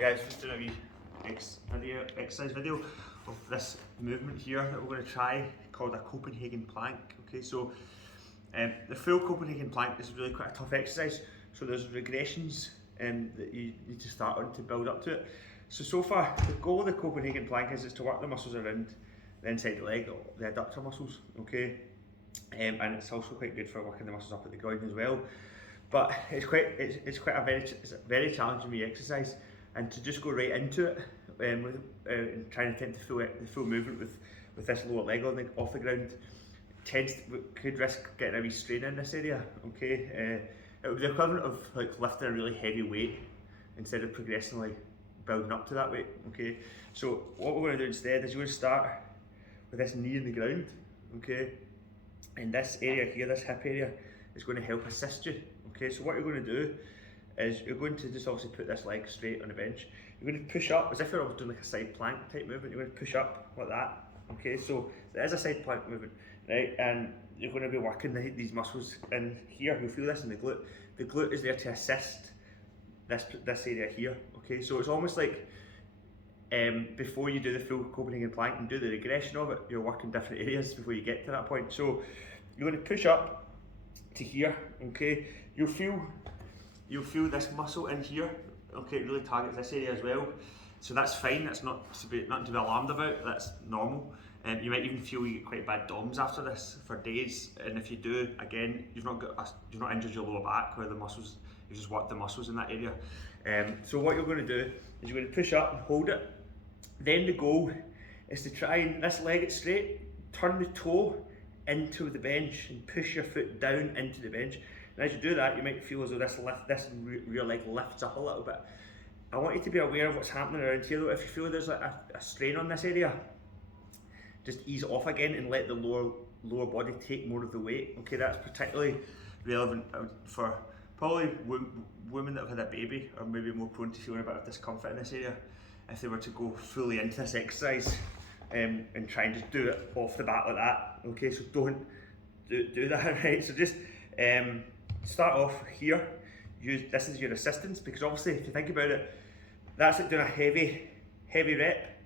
Right guys, just doing a wee exercise video of this movement here that we're going to try called a Copenhagen plank. Okay, so the full Copenhagen plank is really quite a tough exercise, so there's regressions that you need to start on to build up to it. So far, the goal of the Copenhagen plank is to work the muscles around the inside of the leg, the adductor muscles, okay? And it's also quite good for working the muscles up at the groin as well. But it's a very challenging wee exercise, and to just go right into it and try and attempt the full movement with this lower leg off the ground could risk getting a wee strain in this area. Okay, it would be the equivalent of like lifting a really heavy weight instead of progressively building up to that weight. Okay, so what we're going to do instead is we're going to start with this knee in the ground. Okay, and this area here, this hip area, is going to help assist you. Okay, so what you're going to do is you're going to just obviously put this leg straight on the bench. You're going to push up as if you're doing like a side plank type movement. You're going to push up like that. Okay, so it is a side plank movement, right? And you're going to be working these muscles in here. You'll feel this in the glute. The glute is there to assist this area here. Okay, so it's almost like before you do the full Copenhagen plank and do the regression of it, you're working different areas before you get to that point. So you're going to push up to here. Okay, you'll feel this muscle in here. Okay, it really targets this area as well. So that's fine. That's nothing to be alarmed about. That's normal. And you might even feel you get quite bad DOMs after this for days. And if you do, again, you've not injured your lower back where the muscles. You just worked the muscles in that area. So what you're going to do is you're going to push up and hold it. Then the goal is to try and this leg it straight, turn the toe into the bench and push your foot down into the bench. And as you do that, you might feel as though this rear leg lifts up a little bit. I want you to be aware of what's happening around here though. If you feel there's like a strain on this area, just ease it off again and let the lower body take more of the weight. Okay, that's particularly relevant for probably women that have had a baby, or maybe more prone to feeling a bit of discomfort in this area if they were to go fully into this exercise and try and just do it off the bat like that. Okay, so don't do that, right? So just start off here. Use this as your assistance, because obviously if you think about it, that's like doing a heavy rep,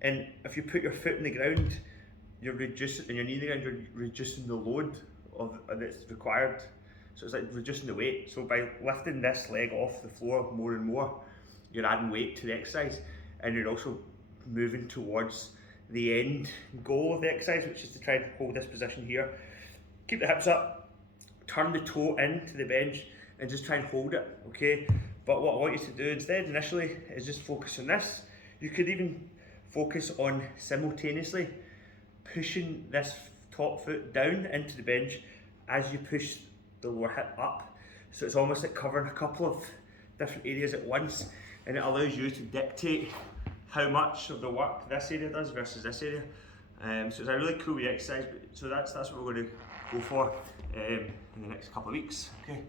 and if you put your foot in the ground, you're reducing, and your knee in the ground, you're reducing the load that's required. So it's like reducing the weight. So by lifting this leg off the floor more and more, you're adding weight to the exercise, and you're also moving towards the end goal of the exercise, which is to try and hold this position here. Keep the hips up, turn the toe into the bench, and just try and hold it, okay? But what I want you to do instead initially is just focus on this. You could even focus on simultaneously pushing this top foot down into the bench as you push the lower hip up. So it's almost like covering a couple of different areas at once, and it allows you to dictate how much of the work this area does versus this area. So it's a really cool exercise. So that's what we're going to go for in the next couple of weeks. Okay.